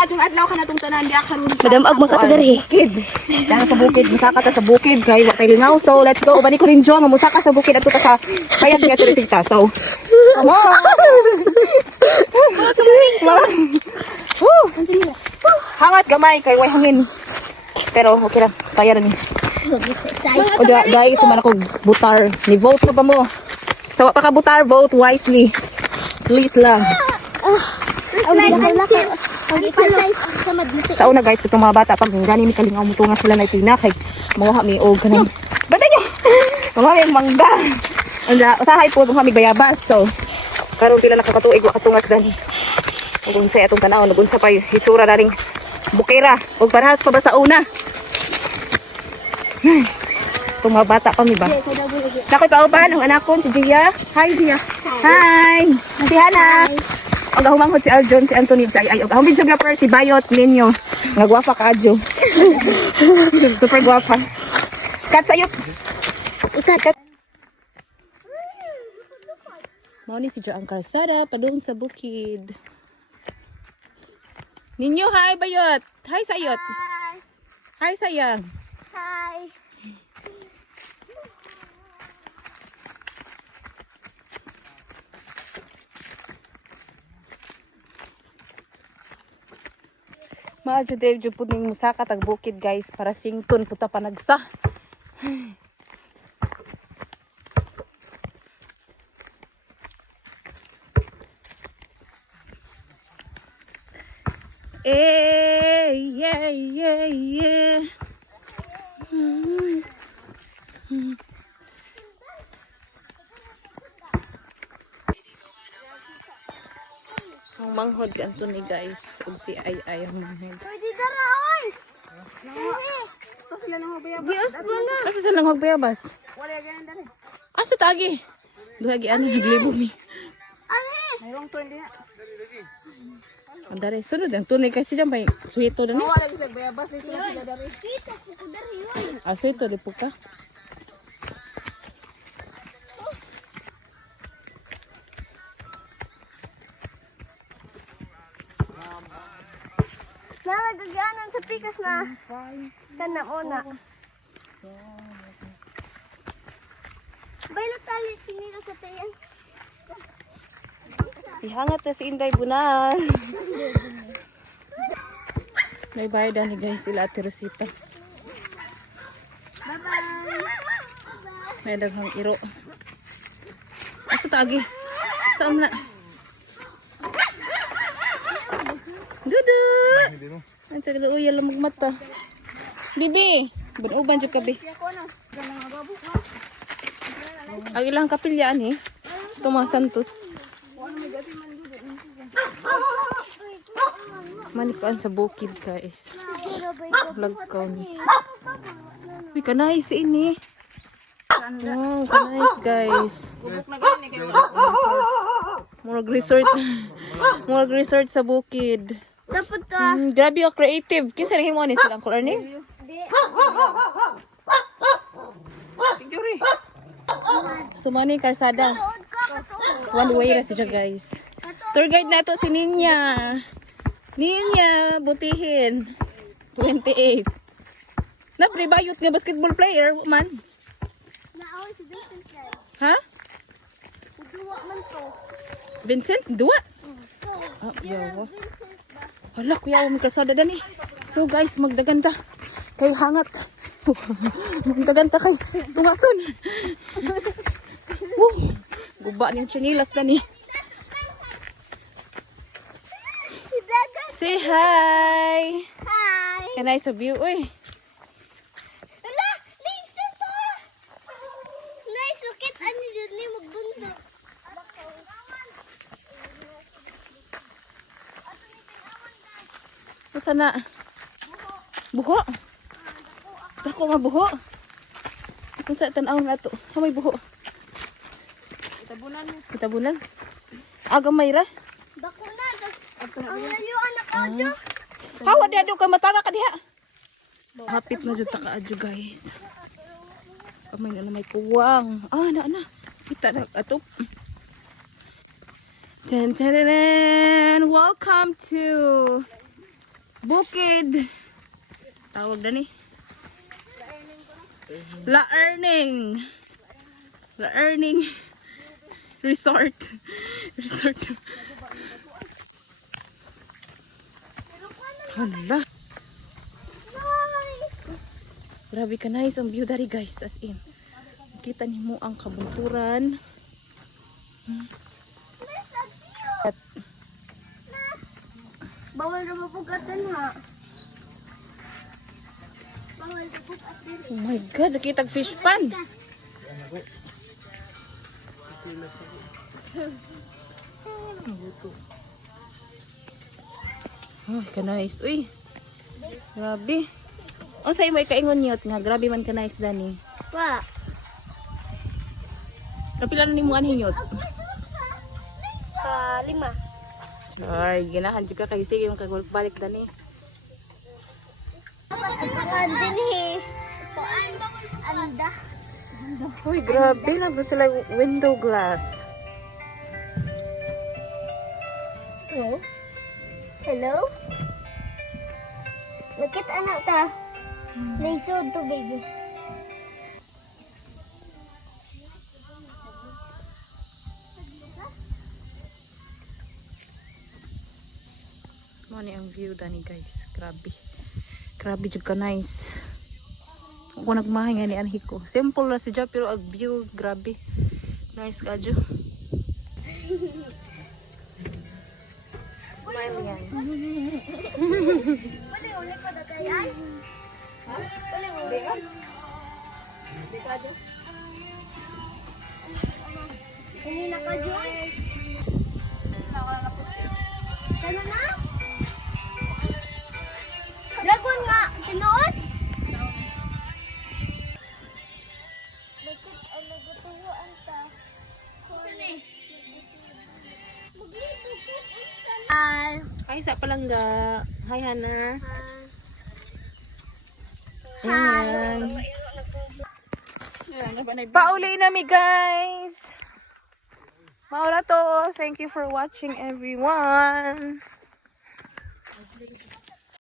Mga adlaw ka na itong tanan di karon. Madam ag makatadari. Bukid. Dahil sa bukid, musaka ta sa bukid kay wa kay lingaw. So let's go. Ubani ko rin Jo, musaka sa bukid ato ta sa payat nga turisita. So come on. Woo! Hangat gamay kay way hangin. Pero okay lang, kaya rin. O guys, suman ako butar. Ni vote ka ba mo? So pa ka butar, vote wisely. Please lang. Sa una guys, itong mga bata pag gani mi kalingaw mo tunga sila na itina kay mga mi og kanang. Bata niyo. Mga may mangga. Anda, usahay po mga mi bayabas. So karon pila nakakatuig wa katungas dani. Ug unsay atong tanaw, nagunsa pa hitsura daring bukera ug parehas pa ba sa una. Itong mga bata pa mi ba? Nakoy pauban ang anak ko si Dia. Hi Dia. Hi. Si Hana. Og humanghod si Aljon, si Anthony, si Ay. Og ang videographer si Bayot Ninyo. Nga gwapa ka adyo. Super gwapa. Kat sayot. Ikat. Mao ni si Jo ang kalsada padung sa bukid. Ninyo, hi Bayot. Hi sayot. Hi sayang. Hi. Maadto diri jud pud ning musaka tag bukid guys para sington puta panagsa. Yeah. Ang manghod kanto ni guys, ug si Ay ang manghod. Pwede dara oy. Asa sa lang magbayabas? Wala ganyan dali. Asa tagi? Duha gi ano naglibo mi. Mayroong to hindi. Andare, sunod ang tunay kasi diyan bay suwito dani. Wala gyud bayabas dito sila dari. Dito ko dari oy. Suwito di po ka. Nalagaganan sa pikas na. Kana una. Baylo tali sinilo sa tayan. Ihangat na si Inday Bunan. May bayad ni guys sila Ate Rosita. Bye-bye. May daghang iro. Asa tagi? Saan na? Dudu! Ang sagala uyal lang magmata. Bibi! Banuban dyan ka, bi. Ang ilang kapilyaan eh. Ito mga santos. Manikaan sa bukid guys. Lagkaw ni. Uy, kanais ini. Wow, kanais guys. Murag resort sa bukid. Dapat ka. Grabe yung creative. Kinsa rin mo ni silang color ni? Picture. Sumani karsada. One way ra siya guys. Tour guide na to si Ninya. Ninya, butihin. 28. Na pre-bayot nga basketball player man. Naaway si Vincent guys. Ha? Duwa man to. Vincent, dua. Ah, yawa. Hala, kuya, may kalsada dani. So guys, magdaganda. Kay hangat. Magdaganda kay tumason. Guba niyang chinilas dani. Say hi. Hi. Can I sa view? Uy. Ala, Vincent to. Nice, ukit ani jud ni magbundok. Asa na? Buho? Dako nga buho. Kung sa tanaw nga to. May buho. Itabunan. Aga may ra. Dako na. Ang layo anak audio. Hawa di ado ka mataga ka diha. Hapit na jud ta ka adyo guys. Kamay na may kuwang. Ah, na. Kita na atop. Welcome to bukid. Tawag na ni. La Earning. La Earning Resort. Resort. Hala. Grabe ka nice ang view dari guys. As in. Kita ni mo ang kabunturan. At, Bawal na mapugatan ha. Bawal na pugatan. oh my god, nakita fish pan. Oh, ka nice. Uy. Grabe. O sa'yo mo ikaingon yot nga. Grabe man ka nice dani. Pa. Kapila na ni mo anhin yot. 5. Ay, ginahan juga kayo. Sige, yung balik dani. Pagkakan din eh. Anda. Uy, grabe na ba sila window glass. Hello? Hello? Bakit anak ta? Naisod to baby. Mo ni ang view dani guys. Grabe. Grabe jud ka nice. Ako nagmahay nga ni anhi ko. Simple na siya pero ang view grabe. Nice ka jo. Smile yan. Uli pa na tayo ay? Uli. Hindi na ka, Joy? Sana na? Dragon nga! Tinuot? Bakit ang nagatuloan ta? Saan eh? Hi! Ay, sa palangga. Hi, Hana. Hi! Pauli na mi guys. Maura to. Thank you for watching everyone.